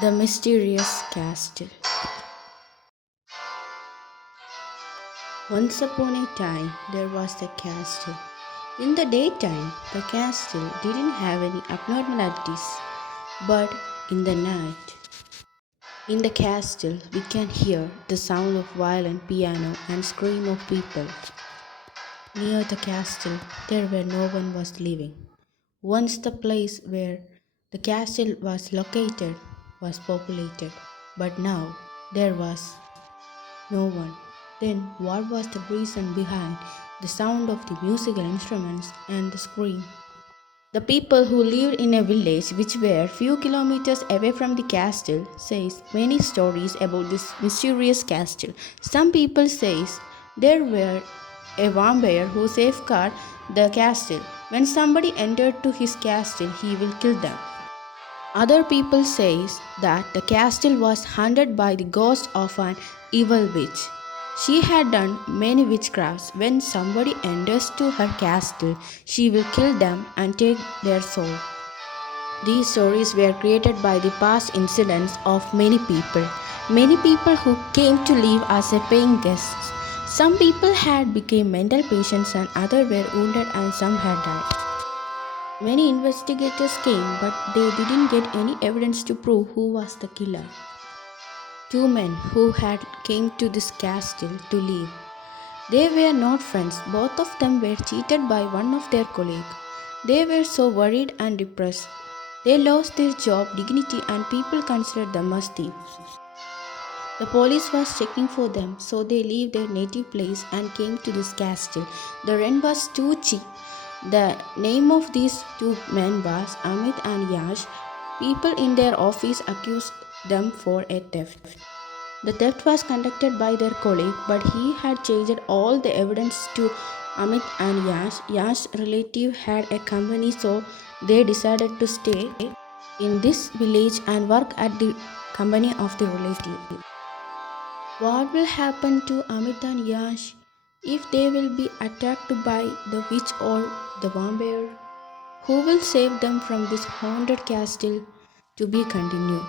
The Mysterious Castle. Once upon a time, there was a castle. In the daytime, the castle didn't have any abnormalities, but in the night, in the castle, we can hear the sound of violin, piano, and scream of people. Near the castle, there where no one was living. Once the place where the castle was located was populated, but now there was no one. Then, what was the reason behind the sound of the musical instruments and the scream? The people who lived in a village which were few kilometers away from the castle says many stories about this mysterious castle. Some people says there were a vampire who safeguarded the castle. When somebody entered to his castle, he will kill them. Other people says that the castle was haunted by the ghost of an evil witch. She had done many witchcrafts. When somebody enters to her castle, she will kill them and take their soul. These stories were created by the past incidents of many people. Many people who came to live as a paying guests. Some people had become mental patients and others were wounded and some had died. Many investigators came, but they didn't get any evidence to prove who was the killer. Two men who had came to this castle to live. They were not friends. Both of them were cheated by one of their colleagues. They were so worried and depressed. They lost their job, dignity, and people considered them as thieves. The police was checking for them, so they left their native place and came to this castle. The rent was too cheap. The name of these two men was Amit and Yash. People in their office accused them for a theft. The theft was conducted by their colleague, but he had changed all the evidence to Amit and Yash. Yash's relative had a company, so they decided to stay in this village and work at the company of the relative. What will happen to Amit and Yash if they will be attacked by the witch or the vampire? Who will save them from this haunted castle? To be continued.